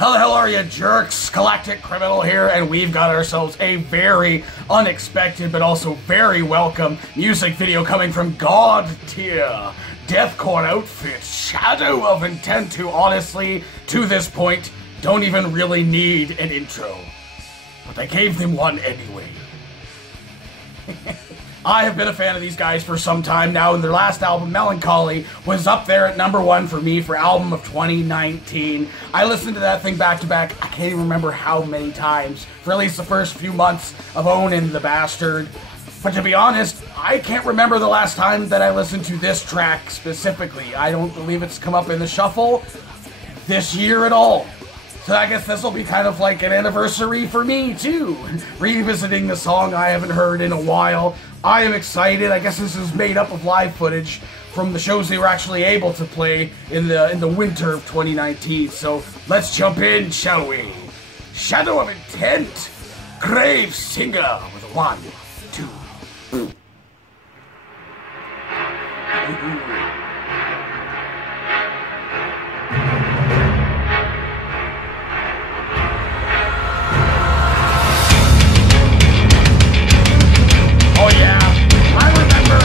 How the hell are you, jerks? Galactic Criminal here, and we've got ourselves a very unexpected but also very welcome music video coming from God Tier. Deathcore outfit, Shadow of Intent, who honestly, to this point, don't even really need an intro. But I gave them one anyway. I have been a fan of these guys for some time now, and their last album, Melancholy, was up there at #1 for me for album of 2019. I listened to that thing back to back, I can't even remember how many times, for at least the first few months of owning the bastard. But to be honest, I can't remember the last time that I listened to this track specifically. I don't believe it's come up in the shuffle this year at all. So I guess this will be kind of like an anniversary for me too, revisiting the song I haven't heard in a while. I am excited. I guess this is made up of live footage from the shows they were actually able to play in the winter of 2019. So let's jump in, shall we? Shadow of Intent, Gravesinger with 1, 2. Oh yeah, I remember.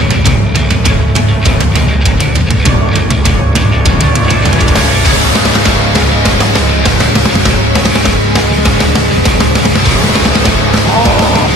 Oh.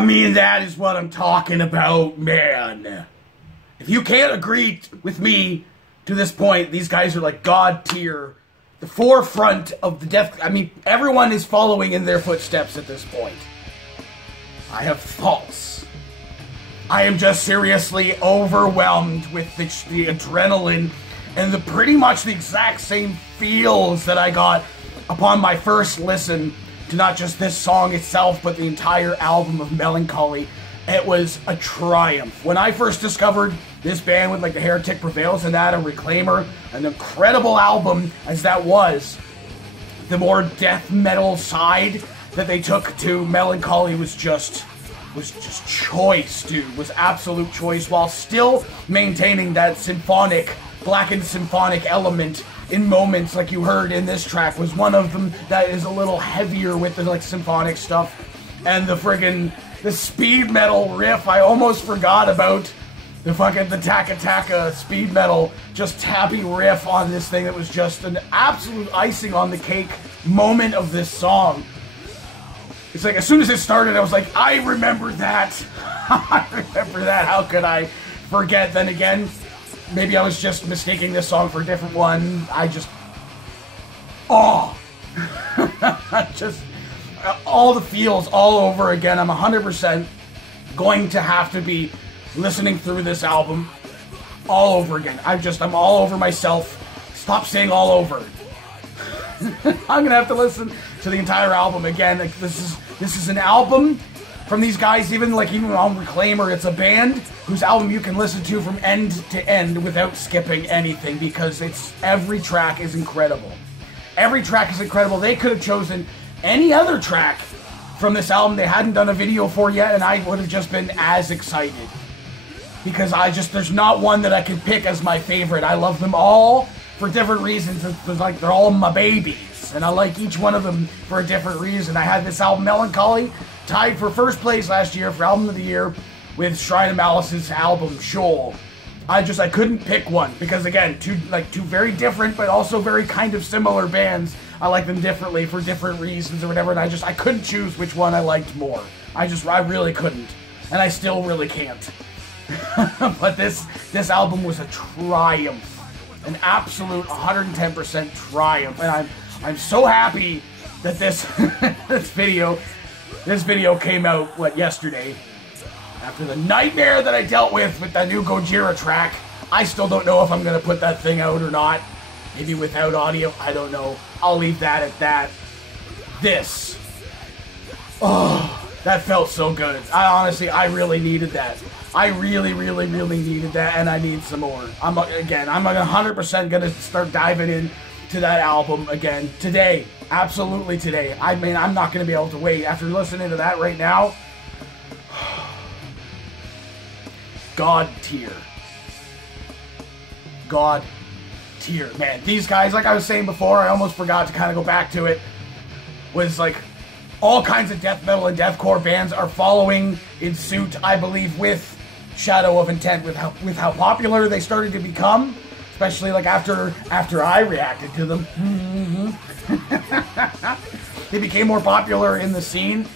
I mean, that is what I'm talking about, man. If you can't agree with me to this point, these guys are like God tier. The forefront of the death... I mean, everyone is following in their footsteps at this point. I have thoughts. I am just seriously overwhelmed with the adrenaline and pretty much the exact same feels that I got upon my first listen to not just this song itself, but the entire album of Melancholy. It was a triumph. When I first discovered this band with like the Heretic Prevails and that, and Reclaimer, an incredible album as that was, the more death metal side that they took to Melancholy was just choice, dude. Was absolute choice, while still maintaining that symphonic, blackened symphonic element in moments like you heard in this track. Was one of them that is a little heavier with the like symphonic stuff, and the speed metal riff. I almost forgot about the Taka Taka speed metal, just tappy riff on this thing that was just an absolute icing on the cake moment of this song. It's like, as soon as it started, I was like, I remember that. I remember that. How could I forget? Then again, maybe I was just mistaking this song for a different one. Just all the feels all over again. I'm 100% going to have to be listening through this album all over again. I'm all over myself. Stop saying all over. I'm gonna have to listen to the entire album again. Like, this is an album from these guys, even on Reclaimer. It's a band whose album you can listen to from end to end without skipping anything, because every track is incredible. Every track is incredible. They could have chosen any other track from this album they hadn't done a video for yet, and I would have just been as excited. Because there's not one that I could pick as my favorite. I love them all for different reasons. They're all my babies, and I like each one of them for a different reason. I had this album, Melancholy, tied for first place last year for Album of the Year with Shrine of Malice's album, Shoal. I couldn't pick one, because again, two very different, but also very kind of similar bands. I like them differently for different reasons or whatever, and I couldn't choose which one I liked more. I really couldn't, and I still really can't. But this album was a triumph. An absolute 110% triumph, and I'm so happy that this video came out yesterday, after the nightmare that I dealt with the new Gojira track. I still don't know if I'm gonna put that thing out or not. Maybe without audio, I don't know. I'll leave that at that. That felt so good. I really needed that. I really, really, really needed that, and I need some more. I'm 100% gonna start diving into that album again today. Absolutely today. I mean, I'm not gonna be able to wait. After listening to that right now, God tier. God tier. Man, these guys, like I was saying before, I almost forgot to kind of go back to it, was like, all kinds of death metal and deathcore bands are following in suit, I believe, with Shadow of Intent, with how popular they started to become, especially like after I reacted to them. They became more popular in the scene,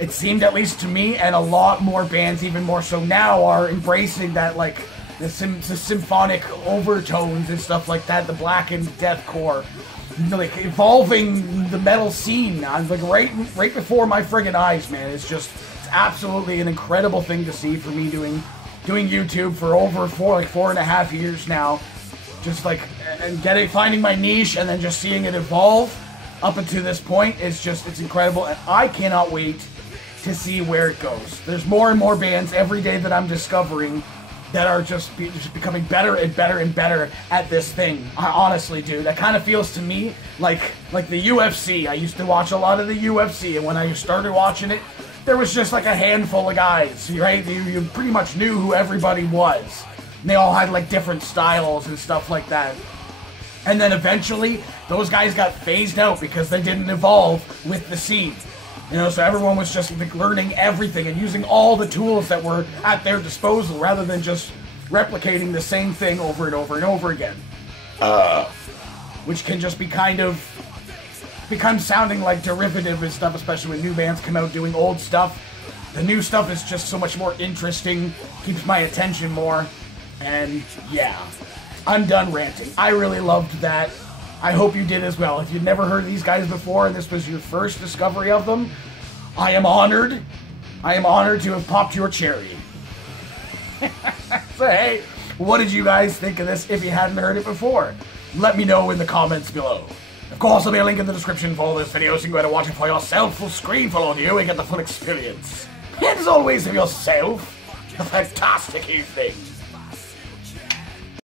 it seemed, at least to me, and a lot more bands, even more so now, are embracing that, like, the symphonic overtones and stuff like that, the blackened deathcore, like evolving the metal scene, like right before my friggin' eyes, man. It's absolutely an incredible thing to see for me doing YouTube for over 4.5 years now, just like, and finding my niche and then just seeing it evolve up until this point is it's incredible, and I cannot wait to see where it goes. There's more and more bands every day that I'm discovering that are just becoming better and better and better at this thing. I honestly do. That kind of feels to me like the UFC. I used to watch a lot of the UFC, and when I started watching it, there was just like a handful of guys, right? You pretty much knew who everybody was. And they all had like different styles and stuff like that. And then eventually, those guys got phased out because they didn't evolve with the scene. You know, so everyone was just like learning everything and using all the tools that were at their disposal rather than just replicating the same thing over and over and over again. Which can just be become sounding like derivative and stuff, especially when new bands come out doing old stuff. The new stuff is just so much more interesting, keeps my attention more, and yeah, I'm done ranting. I really loved that. I hope you did as well. If you'd never heard of these guys before and this was your first discovery of them, I am honored. I am honored to have popped your cherry. So hey, what did you guys think of this if you hadn't heard it before? Let me know in the comments below. Of course, there'll be a link in the description for all this video, so you can go ahead and watch it for yourself, full screen full of you, and get the full experience. And as always, have yourself a fantastic evening.